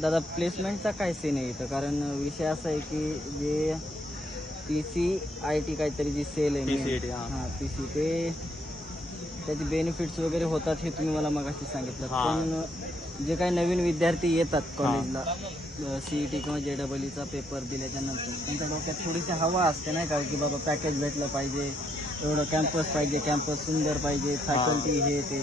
दादा प्लेसमेंटचा काय सीन आहे इथं? कारण विषय असा आहे की जे PCIT काहीतरी जी सेल आहे PCIT, हां PC ते त्याचे बेनिफिट्स वगैरे होतात हे तुम्ही मला मगाशी सांगितलं. पण जे काही नवीन विद्यार्थी येतात कॉलेजला CET किंवा JEEचा पेपर दिल्याच्या नंतर त्यांच्या डोक्यात थोडीशी हवा असते नाही का की बाबा पॅकेज भेटलं पाहिजे, एवढं कॅम्पस पाहिजे, कॅम्पस सुंदर पाहिजे, फॅकल्टी हे ते.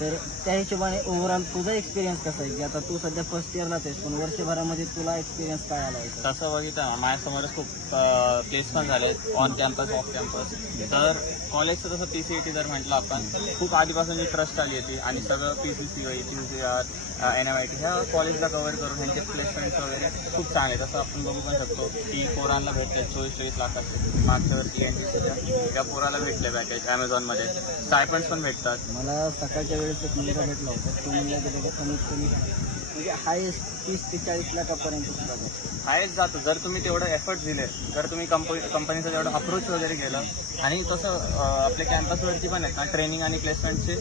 तर त्या हिशोबाने ओव्हरऑल तुझा एक्सपिरियन्स कसा आहे की आता तू सध्या फर्स्ट इयरलाच आहेस पण वर्षभरामध्ये तुला एक्सपिरियन्स काय आला आहे? तसं बघितलं माझ्यासमोरच खूप प्लेसमेंट झाले ऑन कॅम्पस ऑफ कॅम्पस. तर कॉलेजचं तसं PCIT जर म्हटलं आपण खूप आधीपासून जी ट्रस्ट आली होती आणि सगळं PCCI PCR NIT ह्या कॉलेजला कव्हर करून ह्यांचे प्लेसमेंट वगैरे खूप चांगले. तसं आपण बघू पण शकतो की पोरांना भेटतात 24-24 लाखाचे मागच्या वर्षी NGCच्या या पोराला भेटले पॅकेज ॲमेझॉनमध्ये. स्टायपंड्स पण भेटतात. मला सकाळच्या वेळेस एक मुलगा भेटला होता, तो म्हणला की बाबा कमीत कमी म्हणजे हायेस्ट 30 ते 40 लाखापर्यंत सुद्धा जातो. हायच जातो जर तुम्ही तेवढं एफर्ट दिले, जर तुम्ही कंपनीचं तेवढं अप्रोच वगैरे केलं. आणि तसं आपल्या कॅम्पसवरती पण आहेत ना ट्रेनिंग आणि प्लेसमेंटचे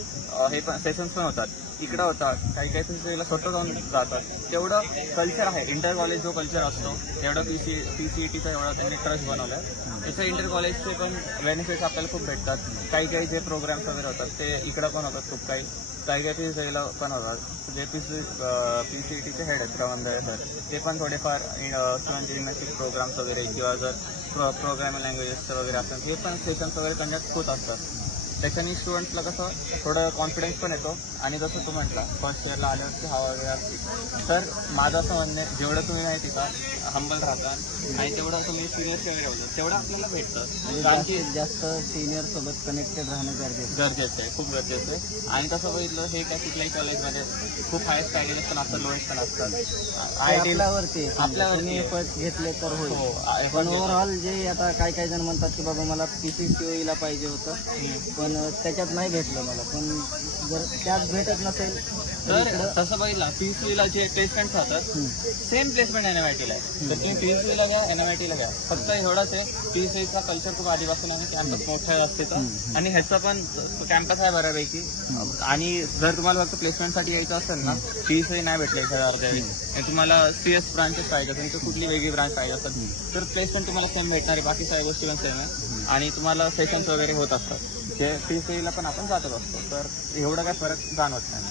हे पण सेशन्स पण होतात. इकडं होतात काही काही वेळेला स्वतः जाऊन जातात. तेवढं कल्चर आहे इंटर कॉलेज जो कल्चर असतो तेवढं PCETचा एवढा त्यांनी ट्रस्ट बनवलं आहे. तसं इंटर कॉलेजचे पण बेनिफिट्स आपल्याला खूप भेटतात. काही काही जे प्रोग्राम्स वगैरे होतात ते इकडं पण होतात खूप काही PCETला पण होतात. जे PCETचे हेड आहेत रवंदळे सर ते पण थोडेफार स्टुडंट इन्व्हेस्टिक प्रोग्राम्स वगैरे किंवा जर प्रोग्रामिंग लँग्वेजेसचं वगैरे असेल हे पण सेशन्स वगैरे कंडक्ट होत असतात. त्याच्याने स्टुडंट्सला कसं थोडं कॉन्फिडन्स पण येतो. आणि जसं तू म्हटला फर्स्ट इयरला आल्यावरती हवा वगैरे असते. तर माझं असं म्हणणं आहे जेवढं तुम्ही नाही तिथं हंबल राहता आणि तेवढं तुम्ही सिनियर ठेवलं तेवढं आपल्याला भेटतं. म्हणजे जास्त सिनियर सोबत कनेक्टेड राहणं गरजेचं आहे, खूप गरजेचं आहे. आणि तसं बघितलं हे काय कुठल्याही कॉलेजमध्ये खूप हायस्ट पॅकेजेस पण असतात, लोएस्ट पण असतात. आपल्यावरती एफर्ट घेतले तर होईल. हो पण ओव्हरऑल जे आता काही जण म्हणतात की बाबा मला PCCOEला पाहिजे होतं पण त्याच्यात नाही भेटलं मला, पण जर त्यात भेटत नसेल तर तसं बघितलं PCCOEला जे प्लेसमेंट होतात सेम प्लेसमेंट NITला आहे. तर तुम्ही PCCOEला घ्या NITला घ्या. फक्त एवढंच आहे PCCOEचा कल्चर खूप आधीपासून आहे, कॅम्पस मोठा असते आणि ह्याचा पण कॅम्पस आहे बऱ्यापैकी. आणि जर तुम्हाला फक्त प्लेसमेंटसाठी यायचं असेल ना PCCOE नाही भेटले अर्ध्यावेळी तुम्हाला CS ब्रांचेस पाहिजे असेल तर कुठली वेगळी ब्रांच पाहिजे असेल तर प्लेसमेंट तुम्हाला सेम भेटणार आहे. बाकी सगळ्या गोष्टी पण सेम आहे आणि तुम्हाला सेशन्स वगैरे होत असतात जे PCCOEला पण आपण जातच असतो. तर एवढं काय फरक जाणवत नाही.